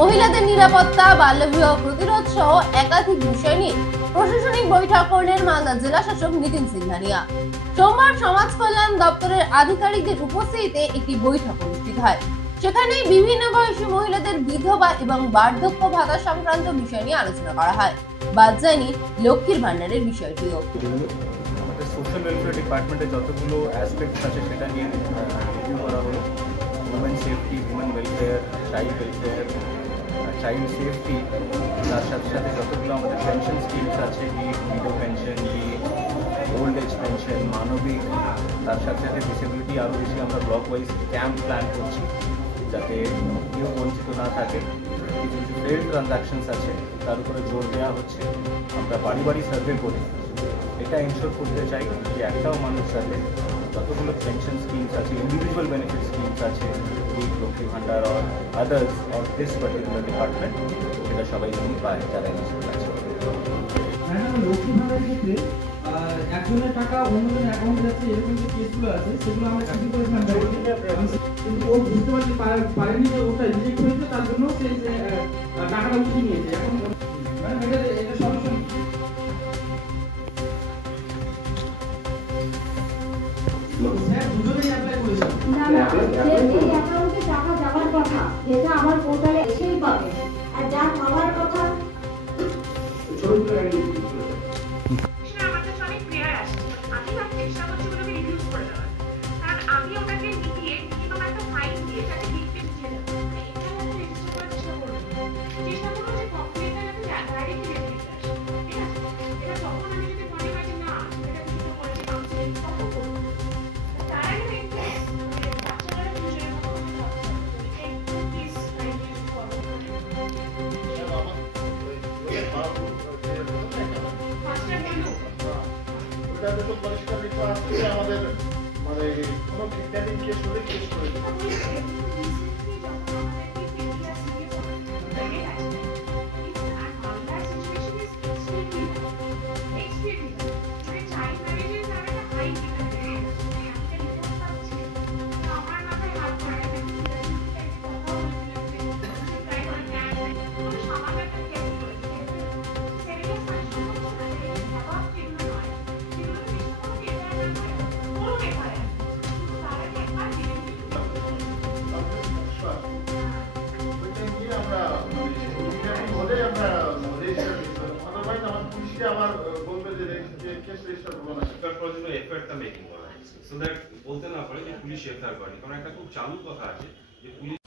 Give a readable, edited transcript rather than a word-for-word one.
মহিলাদের নিরাপত্তা, বাল্যবিবাহ প্রতিরোধ সহ একাধিক বিষয় নিয়ে প্রশাসনিক বৈঠক করলেন মালদা জেলা শাসক নিতিন সিংহানিয়া। সোমবার সমাজ কল্যাণ দপ্তরের আধিকারিকদের উপস্থিতিতে একটি বৈঠক অনুষ্ঠিত হয়। সেখানে বিভিন্ন বয়সী মহিলাদের বিধবা এবং বার্ধক্য ভাতা সংক্রান্ত বিষয় নিয়ে আলোচনা করা হয়। বাদ যায়নি লক্ষ্মীর ভান্ডারের বিষয়টিও। আমাদের সোশ্যাল ওয়েলফেয়ার ডিপার্টমেন্টে যতগুলো অ্যাসপেক্টস আছে সেটা নিয়ে রিভিউ করা হলো। Women safety, women welfare, child safety, তার সাথে সাথে যতগুলো আমাদের পেনশন স্কিমস আছে, widow pension, old age pension, মানবিক, তার সাথে সাথে ডিসেবিলিটি আরও বেশি আমরা ব্লক ওয়াইজ ক্যাম্প প্ল্যান করছি যাতে কেউ বঞ্চিত না থাকে। কিছু কিছু ফেল ট্রানজাকশনস আছে তার উপরে জোর দেওয়া হচ্ছে। আমরা বাড়ি বাড়ি সার্ভে করি, এটা এনশোর করতে চাই যে একটাও মানুষ যাতে যতগুলো পেনশন স্কিমস আছে, ইন্ডিভিজুয়াল বেনিফিট স্কিমস আছে, Lakshmi Bhandar or others or this particular department, সেটা সবাই যেন পায় যারা এনশোর আছে। লক্ষ্মী ভান্ডারের ক্ষেত্রে একজনের টাকা অন্যজনের অ্যাকাউন্টে যাচ্ছে, এরকম যে কেসগুলো আছে সেগুলো আমরা কি করে ফান্ড করি, কিন্তু ও বুঝতে পারেনি যে ওটা রিজেক্ট হয়েছে, তার জন্য সে টাকাটা উঠিয়ে নিয়েছে। এখন ম্যাডাম এটা সলিউশন স্যার দুজনেই অ্যাপ্লাই করেছেন। না না, যে এই অ্যাকাউন্টে টাকা যাওয়ার কথা যেটা আমার পোর্টালে এসেই পাবে, আর যা পাওয়ার কথা আমাদের অনেক প্লেয়ার আসছে। আমি চেষ্টা করছি ওগুলোকে রিডিউস করে দেওয়ার, কারণ আমি ওটাকে মিটিয়ে মিনিমাম একটা ফাইন দিয়ে তাকে লিখতে বুঝিয়ে দেবো। এখানে আমি রেজিস্টার করার চেষ্টা করবো যে কমপ্লেনটা যাতে ডাইরেক্টলি রেজিস্টার আসে, ঠিক আছে? এটা তখন আমি যদি মনে হয় যে না এটা কিছু করেছি কাউন্সিলিং তখন করবো। তার আগে বাচ্চারা ফিউচারের মতো করতে পারছে এই প্লিজ গাইডলাইন ফলো করে আমাদের মানে কোনো কিডন্যাপিং কেস হলে কেস করে আমার বলবে যে কেস রেজিস্টার করবো না, তার জন্য এফআইআরটা মেকিং করা হচ্ছে, সো দ্যাট বলতে না পারে যে পুলিশ এফআইআর করেনি। কারণ একটা খুব চালু কথা আছে যে পুলিশ